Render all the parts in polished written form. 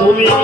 তুমি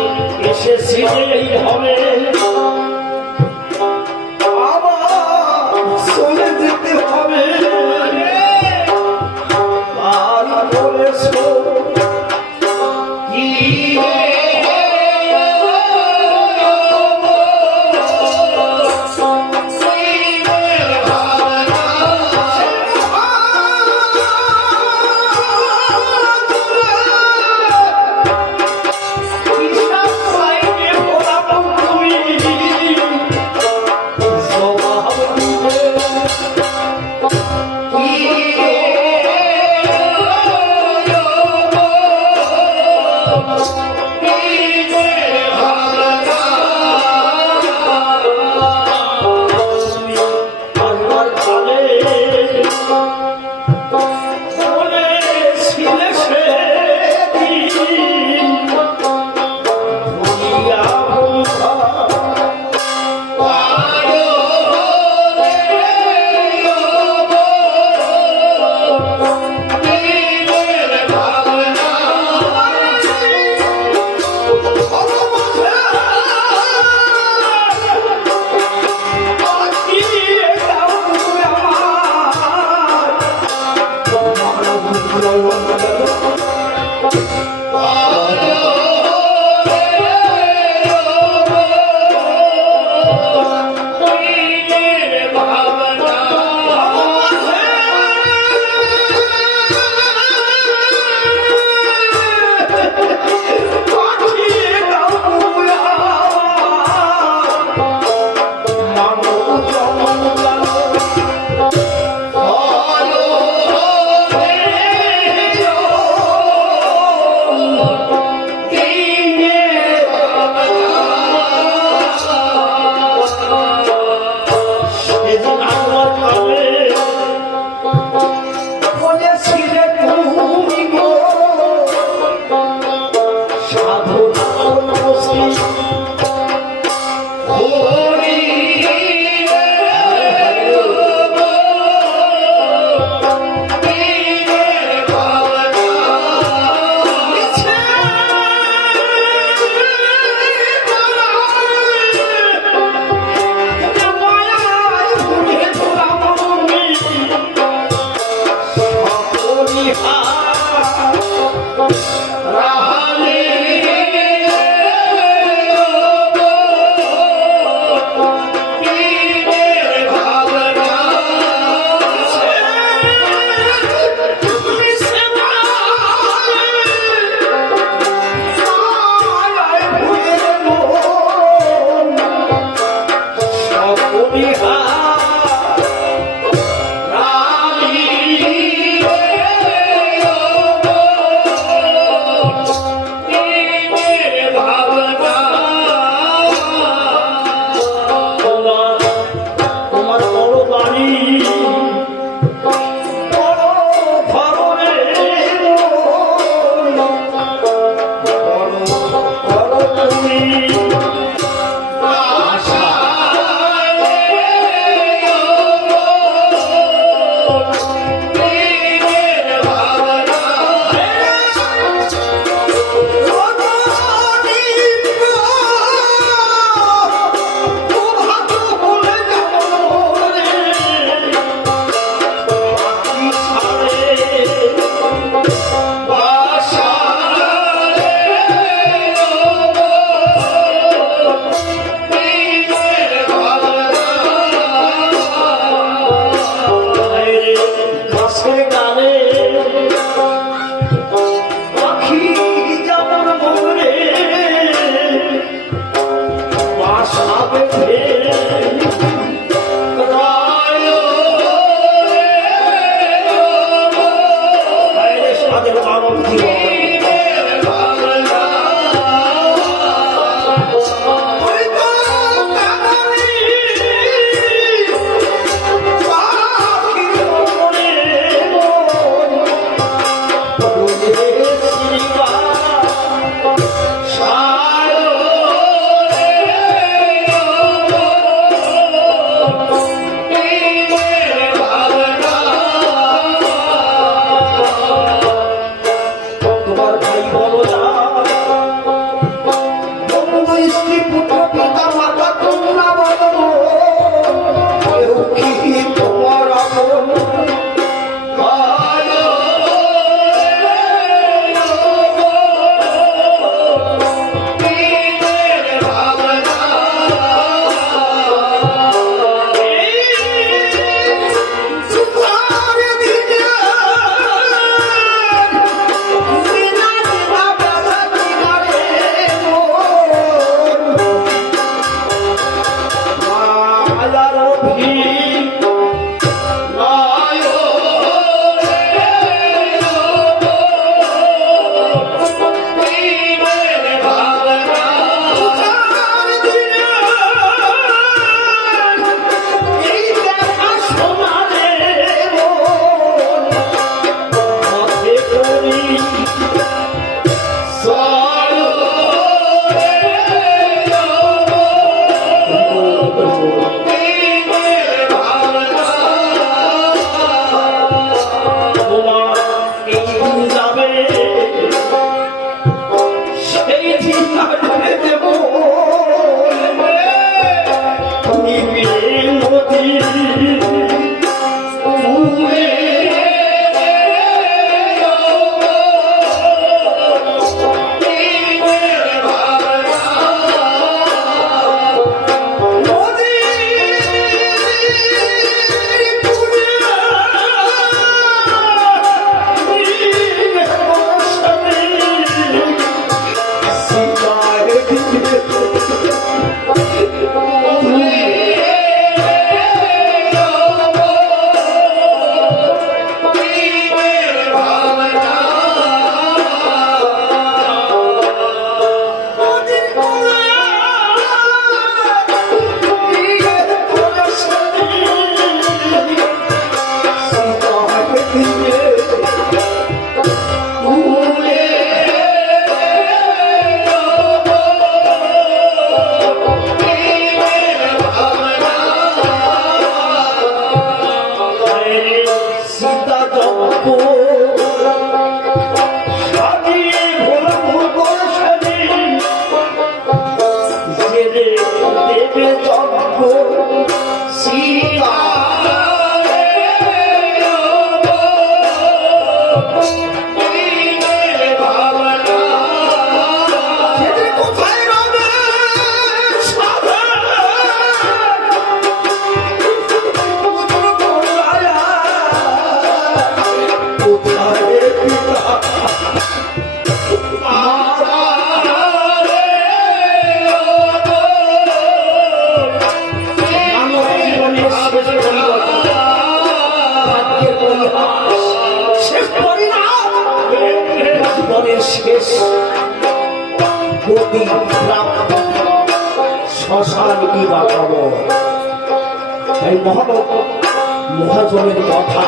মহাজনের কথা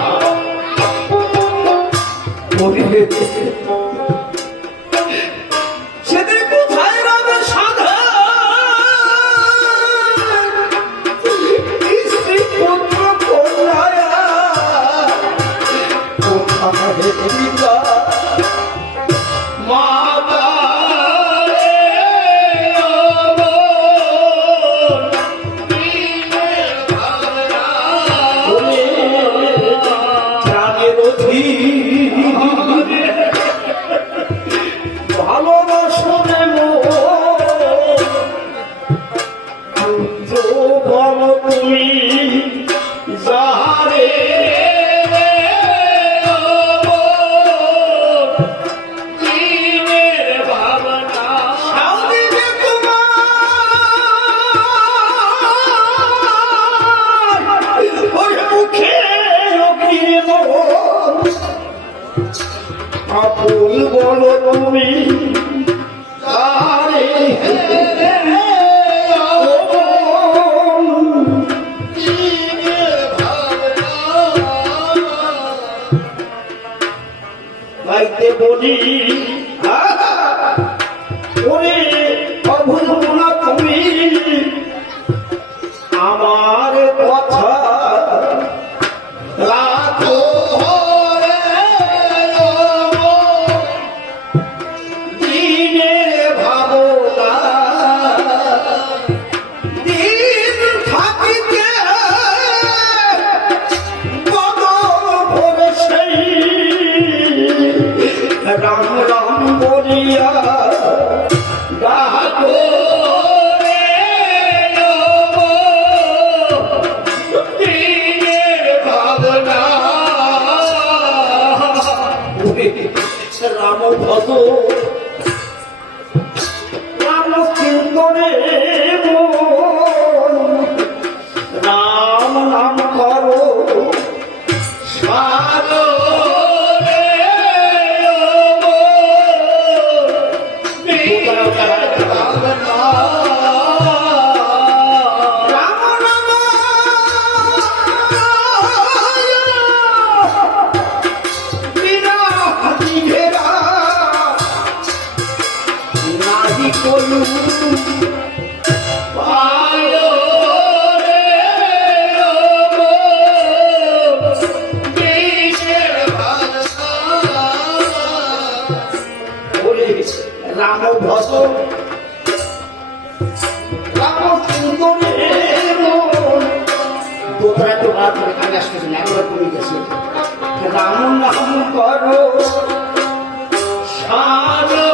সেদিন কোথায় রবে সাধা স্ত্রী পুত্র কন্যা কোথায় পিতা মাতা তুমি আরে গাইতে বলি ওরে অভুল না তুমি আমার কথা রাখো রে দিনের ভাবনা দিন থাকিতে বদল ভরে সেই রাম রাম বলিয়া ডাকো রাম ভজ রাম চিন্তনে রাম নাম করো সারো রাম ভজ রাম চিন্তনে দোতরা তো রাত ধরে কানে আসতেছে না একবার কমে গেছে রাম নাম করো সারো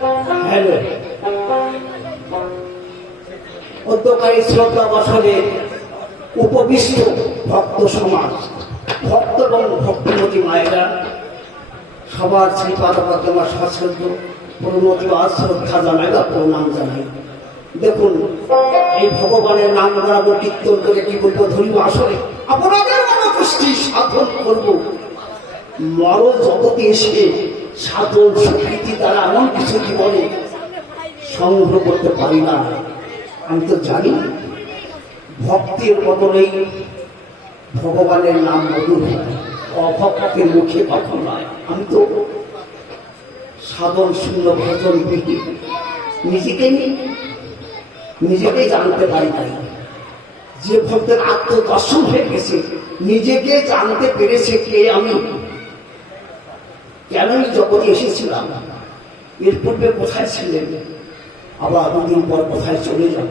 হ্যালো, অধ্যকারী শ্রদ্ধা বছরের উপবিষ্ট ভক্ত সমাজ, ভক্ত এবং ভক্তিমতী মায়েরা সবার শ্রীপাদপদ্মা সশ্রদ্ধ প্রণতি বা শ্রদ্ধা জানাই বা প্রণাম জানাই। দেখুন, এই ভগবানের নাম গাবো, কীর্তন করে কি বলবো, ধরিব আসলে আপনাদের মনোপুষ্টি সাধন করব। মর জগতে এসে সাধন স্বীকৃতি দ্বারা এমন কিছু জীবনে সংগ্রহ করতে পারি না। আমি তো জানি ভক্তির বদলেই ভগবানের নাম মধুর হয়, অভক্তের মুখে কখন নয়। আমি তো সাধন শূন্য ভজন বিহীন, নিজেকেই জানতে পারি নাই। যে ভক্তের আত্মদর্শন হয়ে গেছে, নিজেকে জানতে পেরেছে কে আমি, কেন এই জগতে এসেছিলাম, এর পূর্বে কোথায় ছিলেন, আবার দুদিন পর কোথায় চলে যাব।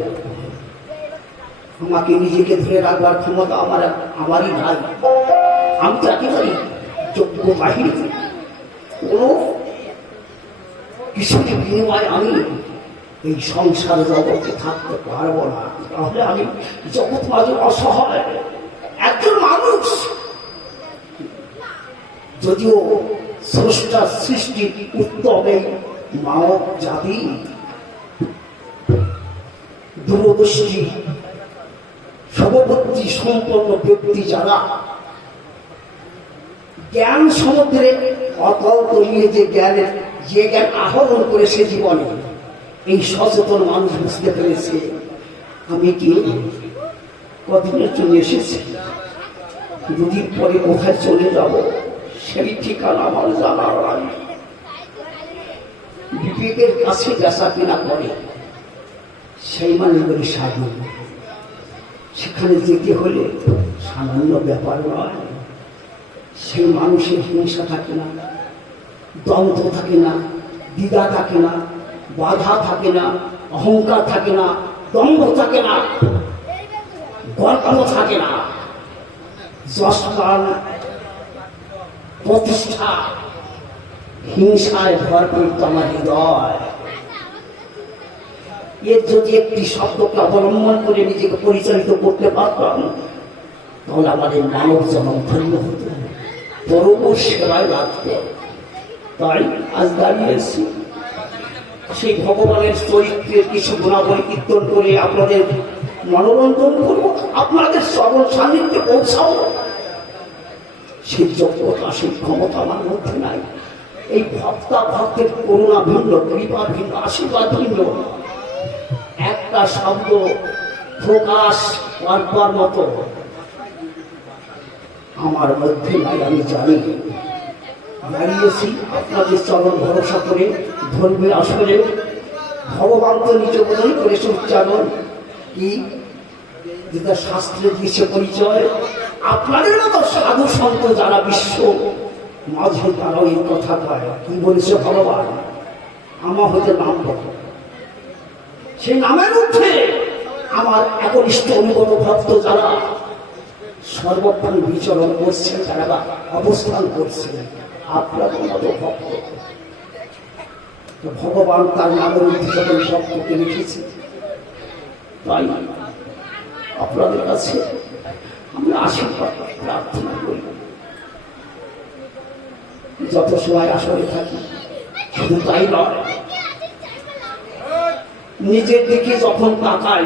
আমাকে নিজেকে ধরে রাখবার ক্ষমতা আমারই নাই। আমি তো একেবারেই যোগ্য বাহিনী, কোনো কিছুর বিনিময়ে আমি এই সংসার জগতে থাকতে পারবো না। তাহলে আমি জগৎ মাঝে অসহায় একজন মানুষ। যদিও স্রষ্টা সৃষ্টির উত্তম এই মানব জাতি দূরদৃষ্টি সর্ববুদ্ধি সম্পন্ন ব্যক্তি যারা জ্ঞান সমুদ্রে অতল তলিয়ে যে জ্ঞান আহরণ করেছে জীবনে, এই সচেতন মানুষ বুঝতে পেরেছে আমি কি কদিনের জন্য এসেছি, দুদিন পরে কোথায় চলে যাব, সেই ঠিকানা আমার জানার নাই। বিবেকের কাছে বেচা কিনা করে সেই মানুষগুলি সাধু। সেখানে যেতে হলে সামান্য ব্যাপার নয়। সেই মানুষের হিংসা থাকে না, দ্বন্দ্ব থাকে না, দ্বিধা থাকে না, বাধা থাকে না, অহংকার থাকে না, দম্ভ থাকে না, গর্ব থাকে না, যশমান প্রতিষ্ঠা হিংসায় ভরপুর তোমার হৃদয়। এর যদি একটি শব্দকে অবলম্বন করে নিজেকে পরিচালিত করতে পারতাম, তাহলে আমাদের মানব জন্ম ধন্য হতো, পরম সেবায় লাগত। তাই আজ দাঁড়িয়েছি সেই ভগবানের চরিত্রের কিছু গুণাবলী কীর্তন করে আপনাদের মনোরঞ্জন করবো, আপনাদের সরল সান্নিধ্যে পৌঁছাবো। সেই যোগ্যতা, সেই ক্ষমতা আমার মধ্যে নাই। এই ভক্তের করুণা ভিন্ন, কৃপা ভিন্ন, আশীর্বাদ ভিন্ন। একটা শব্দ প্রকাশ করবার মতো আমার মধ্যে নাই, আমি জানি। দাঁড়িয়েছি আপনাদের চরণ ভরসা করে, ধর্মে আসলে ভগবান তো নিজ বোধন করেছে উচ্চারণ কি, যেটা শাস্ত্রে দিয়েছে পরিচয়। আপনাদের মতো সাধু সন্ত যারা বিশ্ব মাঝে তারাও এই কথা কয়, কি বলেছে ভগবান, আমার হতে নাম বলো, সেই নামের ঊর্ধ্বে আমার একনিষ্ঠ অনুগত ভক্ত যারা সর্বক্ষণ বিচরণ করছে, যারা বা অবস্থান করছে, আপনাদের মতো ভক্ত। ভগবান তার নামের ঊর্ধ্বে যখন ভক্তকে লিখেছে, তাই আপনাদের কাছে আমরা আশীর্বাদ প্রার্থনা করি। যত সময় আসরে থাকি, শুধু তাই নয়, নিজের দিকে যখন তাকাই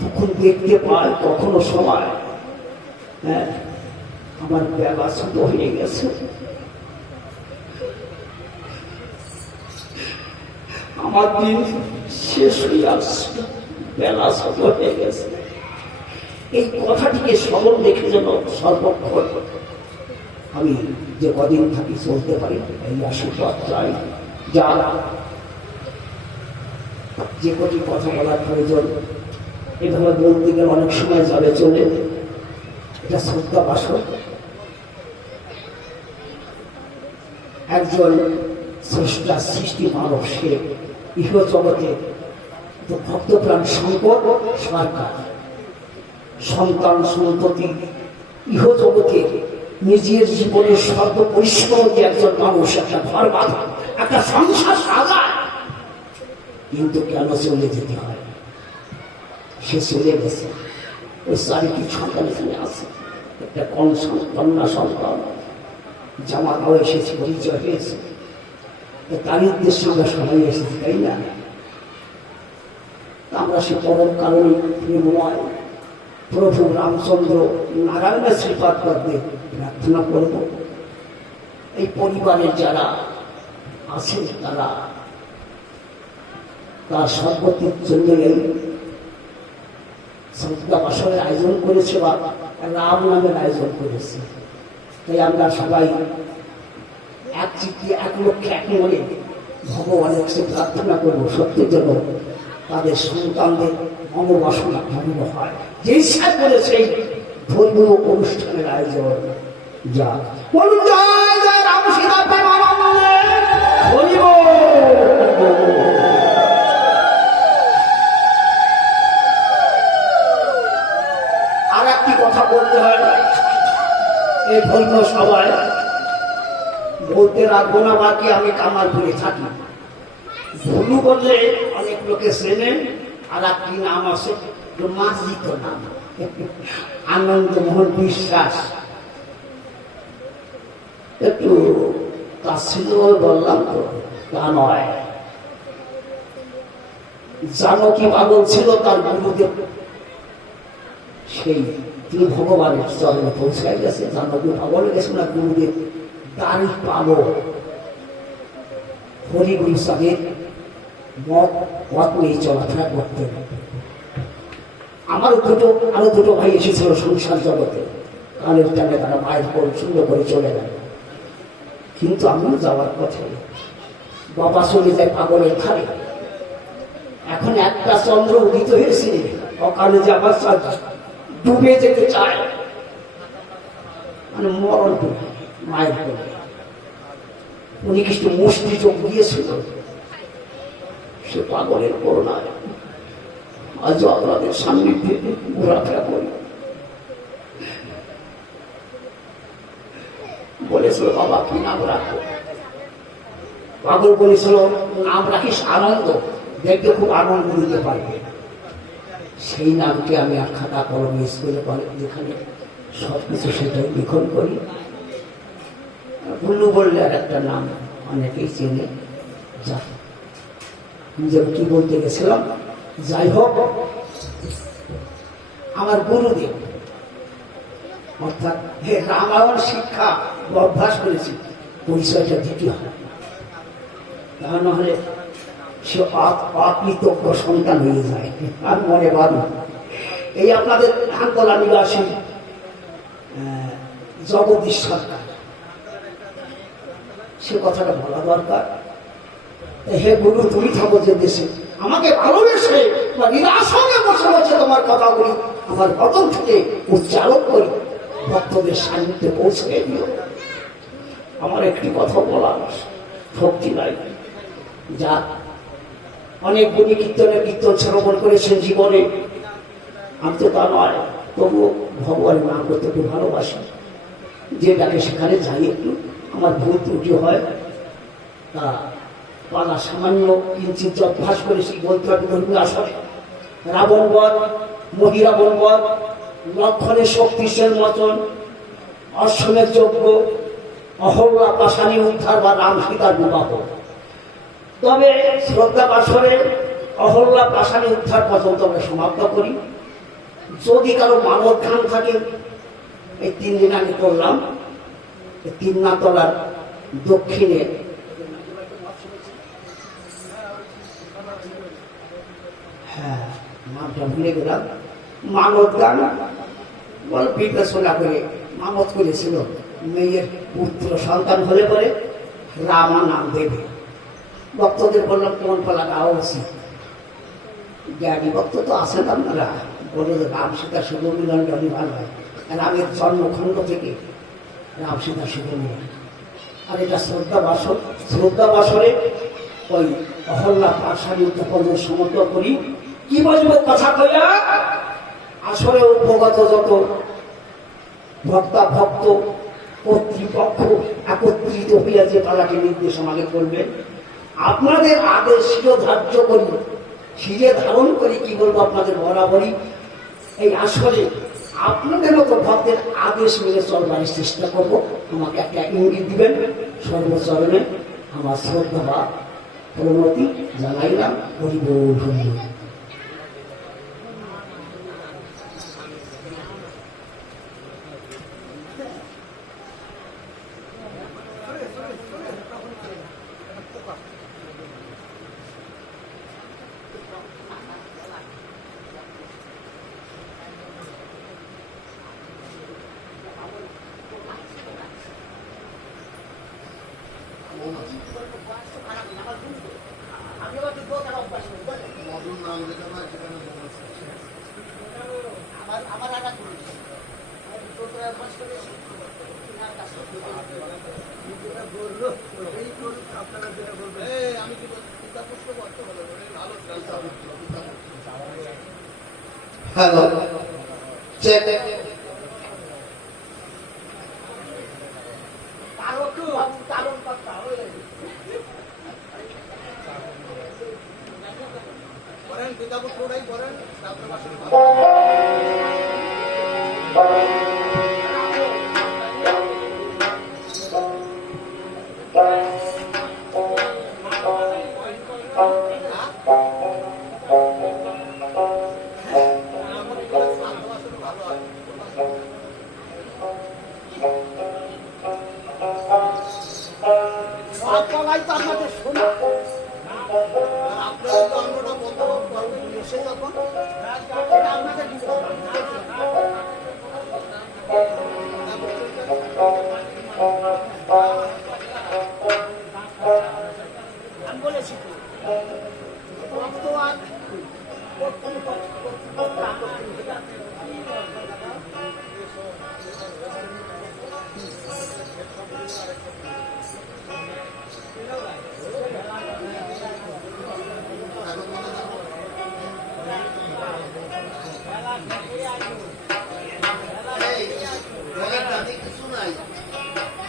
তখন দেখতে পাই কখনো সময় আমার বেলা ছোট হয়ে গেছে, আমার দিন শেষ হয়ে আসছে, বেলা ছোট হয়ে গেছে। এই কথাটিকে স্মরণ রেখে যেন সর্বক্ষণ আমি যে কদিন থাকি চলতে পারি, এই আশীর্বাদ চাই। যারা যে কটি কথা বলার প্রয়োজন, এভাবে বলতে গেলে অনেক সময় যাবে চলে, এটা শ্রদ্ধা বাসন। একজন স্রষ্টা সৃষ্টি মানব, সে ইহ জগতে ভক্তপ্রাণ সংকট সরকার, সন্তান সন্ততি ইহ জগতে নিজের জীবনের সর্বপরিশ্রম দিয়ে একজন মানুষ একটা ঘর বাঁধা, একটা সংসার সাজায়, কিন্তু কেন চলে যেতে হয়? সে চলে গেছে, ওই চারিটি সন্তান এখানে আছে, একটা কন্যা সন্তান, জামাতাও এসেছে, পরিচয় হয়েছে, তার উদ্দেশ্যে আমরা সবাই এসেছি, তাই না? আমরা সে পরম কারণ প্রেমময় প্রভু রামচন্দ্র নারায়ণের শ্রীপাদ পদ্মে প্রার্থনা করব এই পরিবারের যারা আছে তারা তার সর্বতির জন্য এই শ্রদ্ধা বাসনের আয়োজন করেছে বা রাম নামের আয়োজন করেছে। তাই আমরা সবাই এক চিঠি এক লক্ষ্যে এক মনে ভগবানের কাছে প্রার্থনা করবো সত্যের জন্য তাদের সন্তানদের মনোবাসনা পূর্ণ হয়, যে ইচ্ছা করে সেই ধর্মীয় অনুষ্ঠানের আয়োজন। যা বলুন জয় জয় রাম সীতা প্রেমানন্দে হরি বল। আর একটি কথা বলতে হয়, এই ধর্মীয় সভায় বলতে রাখবো না, বাকি আমি কামারপুরে থাকি। ভুলু বললে অনেক লোকে চেনে, আর একটি নাম আছে মার্জিত নাম, আনন্দমোহন বিশ্বাস। একটু তা ছিল বললাম তো, তা নয়। জানকী পাগল ছিল তার গুরুদেব, সেই তিনি ভগবানের চরণে পৌঁছায় গেছে। জানকী পাগল গেছে না গুরুদেব দাঁড়ি পাগল, হরিগুরু সাহেব মত নিয়ে চলাফেরা করতেন। আরো দুটো ভাই এসেছিল সংসার জগতে, কালের টানে তারা মায়ের পর সুন্দর করে চলে গেল। কিন্তু আমিও যাওয়ার পথে বাবা চলে যায় পাগলের ধারে। এখন একটা চন্দ্র উদিত হয়েছে, অকালে যে আবার ডুবে যেতে চায়, মানে মরণ মায়ের পরে। উনি কিছু মুষ্টি চোখ দিয়েছিল, সে পাগলের করোনায় আজও আপনাদের সান্নিধ্যে ঘোরাফেরা করি। বলেছিল বাবা কি নাম রাখো? পাগল বলেছিল নাম রাখিস আনন্দ, দেখতে খুব আনন্দ দিতে পারবে। সেই নামকে আমি আর খাতা কলমে স্কুলে যেখানে সবকিছু সেটাই লিখন করি। ভুলু বললে আর একটা নাম অনেকেই চেনে। যা নিজের কি বলতে গেছিলাম, যাই হোক, আমার গুরুদেব অর্থাৎ রামায়ণ শিক্ষা অভ্যাস করেছি, পরিচয়টা দিতে হয়, তা নাহলে সে অকৃতজ্ঞ সন্তান হয়ে যায়। আর মনে ভাবি এই আপনাদের ধানতলা নিবাসী জগদীশ সরকার, সে কথাটা বলা দরকার। হে গুরু, তুমি থাকো যে দেশে, আমাকে ভালোবেসে বা নিরাশ হয়ে বসে বসে তোমার কথাগুলি আমার বদন থেকে উচ্চারণ করি, ভক্তদের সান্নিধ্যে পৌঁছে দিও। আমার একটি কথা বলার শক্তি নাই। যা অনেক গুণী কীর্তন শ্রবণ করেছেন জীবনে, আমি তো তা নয়, তবুও ভগবানের নাম করতে একটু ভালোবাসি। যে ডাকে সেখানে যাই, একটু আমার ভুল ত্রুটি হয়, তা পালা সামান্য কিঞ্চিত অভ্যাস করেছি বলতে হবে। ধর্মীয় আসরে রাবণ বধ, মহিরাবণ বধ, লক্ষণের শক্তিশাল মতন, অশ্বমেধ যজ্ঞ, অহল্যা পাশানি উদ্ধার বা রাম সীতার বিবাহ। তবে শ্রদ্ধা বাসরে অহল্যা পাশানি উদ্ধার পর্যন্ত আমরা সমাপ্ত করি। যদি কারো মানব ধ্যান থাকে, এই 3 দিন আগে করলাম, তিন্নাতলার দক্ষিণে নামটা ভুলে গেলাম, মানত গান বল বিবেচনা করে মানত করেছিল মেয়ের পুত্র সন্তান হলে পরে রামা নাম দেবে। ভক্তদের বললাম কোন পালা গাওয়া উচিত। জ্ঞানী ভক্ত তো আছেন আপনারা, বলে যে রাম সীতা শুভ মিলন গালি ভালো হয়, রামের জন্মখণ্ড থেকে রাম সীতা শুভ মিলন। আর এটা শ্রদ্ধা বাসরে ওই অহল্যা পাশানি উত্থাপনের সমর্থন করি। কি বলবো কথা কইয়া, আসলে উপগত যত ভক্ত পক্ষ একত্রিত হইয়া যে পালাকে নির্দেশ আমাকে করবেন, আপনাদের আদেশ শিরোধার্য করি, শিরে ধারণ করি, কি বলবো আপনাদের বরাবরই এই আসলে আপনাদের মতো ভক্তের আদেশ মেনে চলবার চেষ্টা করব। আমাকে একটা ইঙ্গিত দিবেন, সর্বচরণে আমার শ্রদ্ধা বা প্রণতি জানাইলাম। হরি বল হরি বল। Hello, check.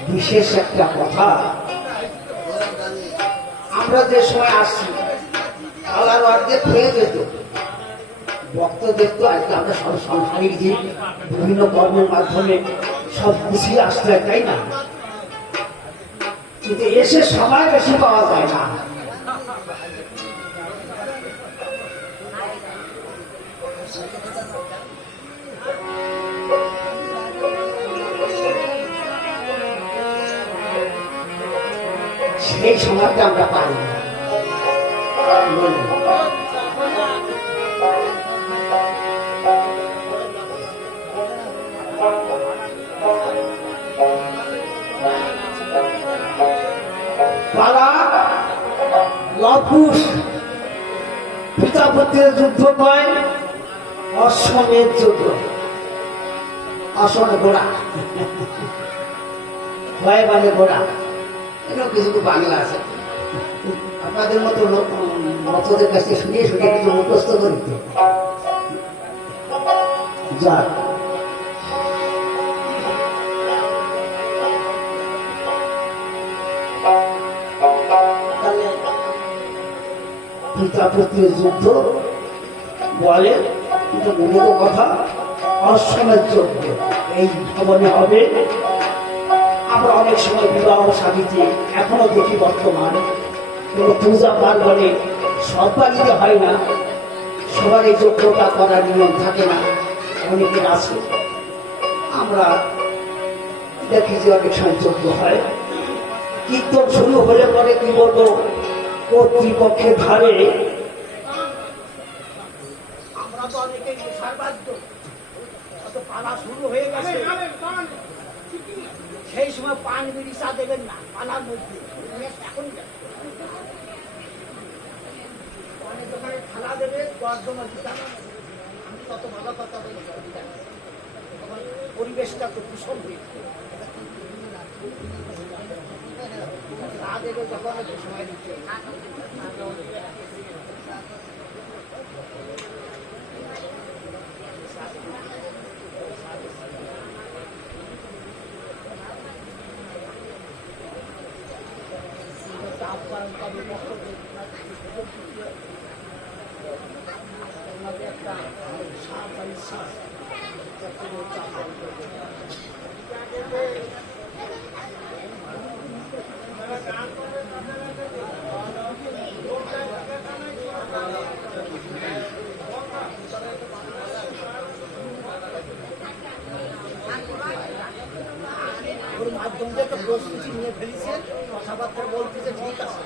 বিশেষ একটা কথা, আমরা যে সময় আসছি আলার অর্ধেক হয়ে যেত, ভক্তদের তো আজকে আমরা সব সংসারিক জীব, বিভিন্ন কর্মের মাধ্যমে সব গুছিয়ে আসতে হয়, তাই না? কিন্তু এসে সময় বেশি পাওয়া যায় না। সেই সময়টা আমরা পাই না। পিতাপুত্রের যুদ্ধ কয় অশ্বমেধ যুদ্ধ, আসন ঘোড়া ভয় মানে ঘোড়া, এরকম কিছু বাংলা আছে। আপনাদের মতো মতদের কাছে শুনিয়ে শুনে কিছু মুখস্থ করিতে যাক। পিতাপুত্রের যুদ্ধ বলে, কিন্তু মূলত কথা অশ্বমেধ যুদ্ধ এই ভবনে হবে। আমরা অনেক সময় বিবাহ সাথীতে এখনো দেখি বর্তমানে কোনো পূজা পার্বণে সব বাড়িতে হয় না, সবার এই যোগ্যতা করার নিয়ম থাকে না, অনেকের আছে। আমরা দেখি যে অনেক সময় যোগ্য হয়। কীর্তন শুরু হলে পরে কি বলবো, কর্তৃপক্ষের ধারে আমরা তো অনেকেই সার্বাধ্য পালা শুরু হয়ে গেছে, সেই সময় পান বিড়ি চা দেবেন না পালার মধ্যে। এখন অনেক দোকানে থালা দেবে, 10 জন দিতাম, আমি কত ভালো কথা বলি, পরিবেশটা তো কুশল হয়ে চা দেবে যখন সময় দিচ্ছে। ওর মাধ্যম দিয়ে একটা প্রস্তুতি নিয়ে ফেলেছে, কথাবার্তা বলতেছে, ঠিক আছে।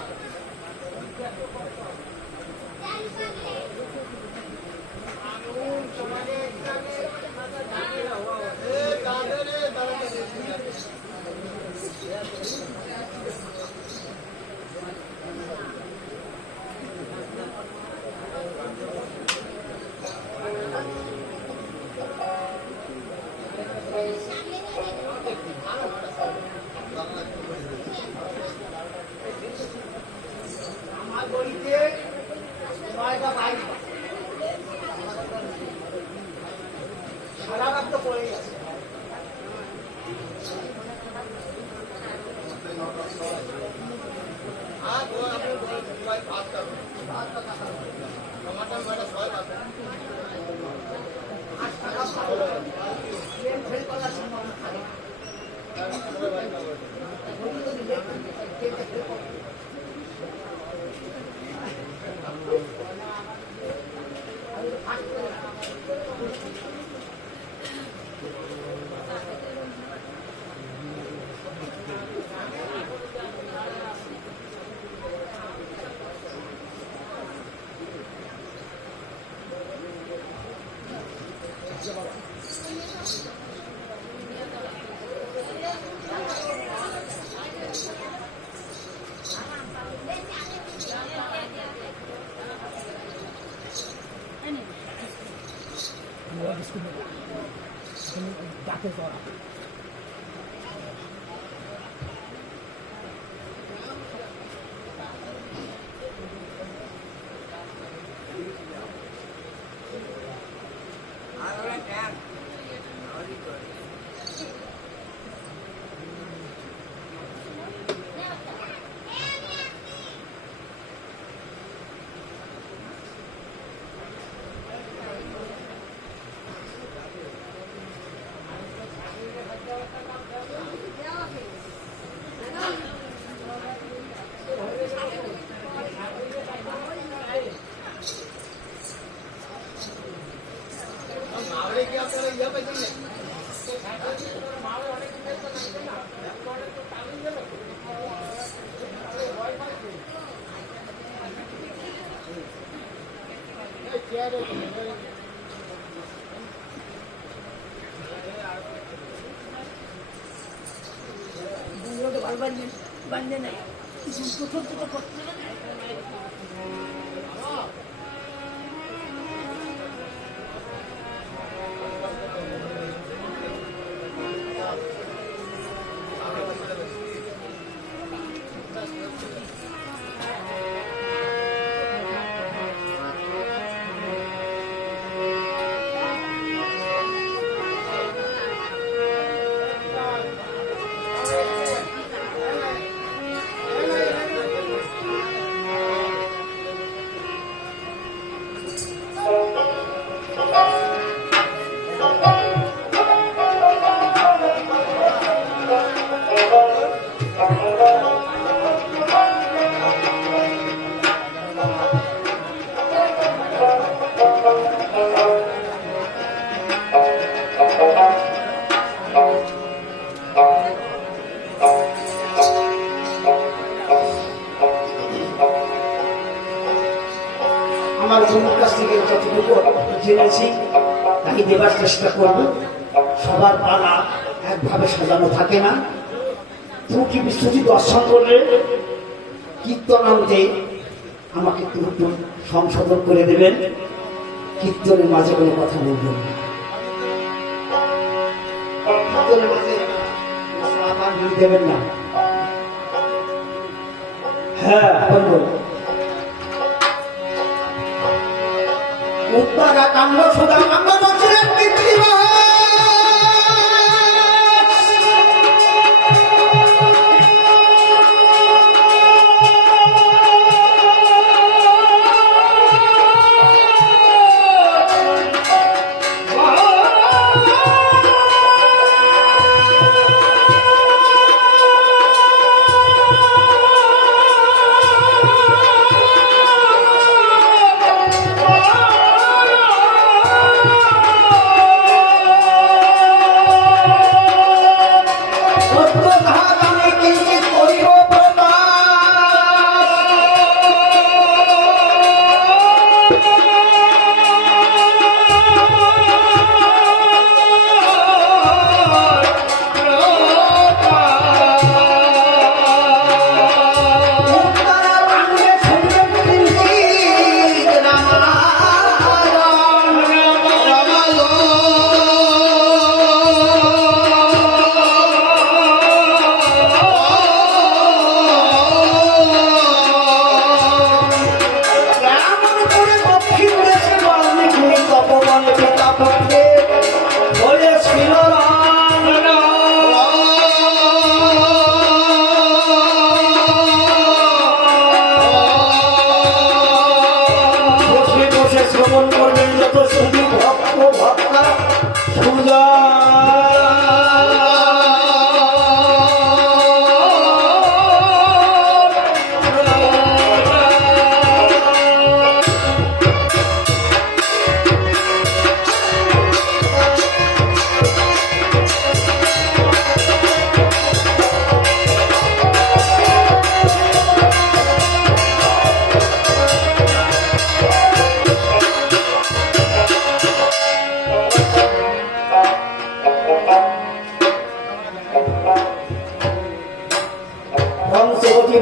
আমার গলিতে 9টা বাইক সারা রাত তো পড়েই আছে। বান্ধে নাই আমার গুরুর কাছ থেকে যতটুকু জেনেছি তাকে দেবার চেষ্টা করব। সবার পালা একভাবে সাজানো থাকে না, ত্রুটি বিস্তুতি দর্শন করলে কীর্তনান্তে আমাকে একটু সংশোধন করে দেবেন। কীর্তনের মাঝে কোনো কথা বলবেন না, কীর্তনের মাঝে দেবেন না। হ্যাঁ বলবো উত্তরা কাম্য সুদা কাম্য বছরের পৃথিবী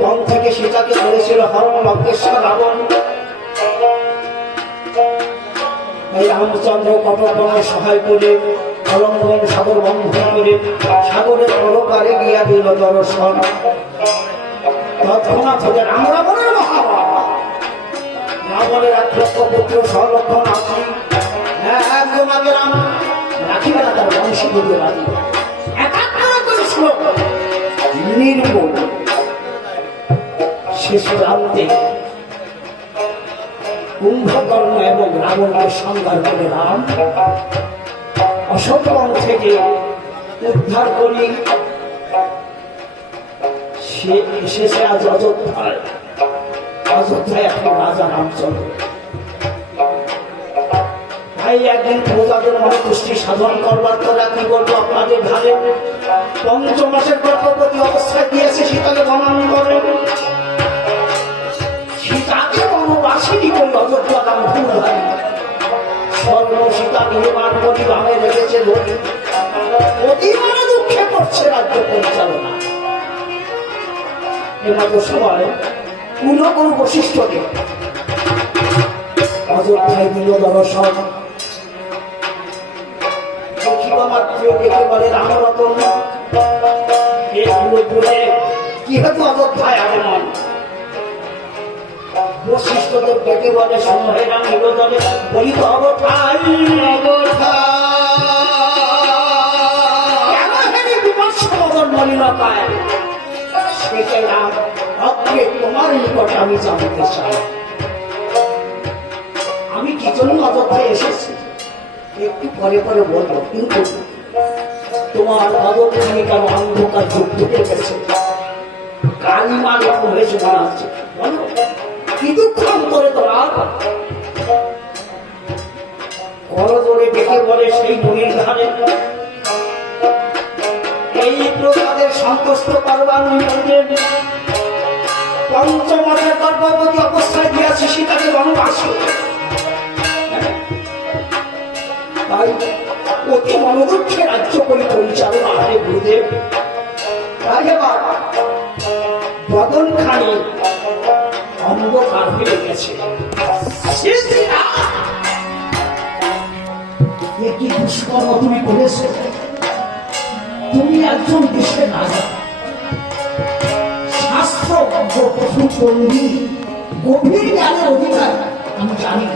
বন থেকে সীতাকে ধরেছিল হরণ লঙ্কেশ্বর রাবণ। এই রামচন্দ্র কটকবনে সহায় করে অলঙ্ঘন সাগর বন্ধন করে সাগরের পরপারে গিয়া দিল দর্শন। তৎক্ষণাৎ হতে রাম রাবণের মহাভারত, রাবণের 1 লক্ষ পুত্র সলক্ষণ আত্মী একদম আগে রাম রাখিবে না তার বংশী দিয়ে রাখিবে একাত্তর করে শ্লোক নির্মূল। শেষ প্রান্তে কুম্ভকর্ণ এবং রাবণকে সংহার করে রাম অশোকবন থেকে উদ্ধার করি শেষে আজ অযোধ্যায় এখন রাজা রামচন্দ্র। ভাই একদিন প্রজাদের মনে পুষ্টি সাধন করবার তোরা কি বলবো আপনাদের ধারে 5 মাসের গর্ভবতী অবস্থায় দিয়েছে সীতাকে বনান করেন। সীতাকে বনবাসিনী করে অযোধ্যা রাম ভুল হয় স্বর্ণ সীতা নির্মাণ করি বামে রেখেছে ধরি অতিমানে দুঃখে করছে রাজ্য পরিচালনা। এমতো সময় কুলগুরু বশিষ্ঠকে অযোধ্যায় দিল দর্শন। মাত্র দেখে বলে রামরতন কি হতো অযোধ্যায় আগমন। বশিষ্ঠদেব ডেকে বলে সময় রাম এলো দলে বলি তো অবঠাই মলিনতায় সেটাই রাম অগ্রে তোমার নিকট আমি জানতে চাই আমি কি জন্য অযোধ্যায় এসেছি একটু পরে পরে বলবো, কিন্তু তোমার অযোধ্যায় কেন অন্ধকার যুগ ঢুকে গেছে কালিমা যখন হয়েছে মনে হচ্ছে বলো কি দুঃখ অন্তরে তোমার। করজোরে ডেকে বলে সেই নদীর ধারে এই প্রজাদের সন্তুষ্ট করবার নিমন্ত্রণ 5 মাসের গর্ভবতী অবস্থায় দিয়েছে সীতাকে বনবাসী। তাই অতি মনোদুঃখে রাজ্য করি পরিচালনা আরে গুরুদেব। তাই এবার বদনখানি অন্ধকার হয়ে গেছে। কি দুষ্কর্ম তুমি করেছো, তুমি একজন দেশের রাজা শাস্ত্র প্রচুর পণ্ডিত গভীর জ্ঞানের অধিকার আমি জানি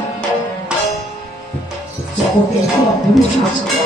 জগতে এখন পুরুষ আছে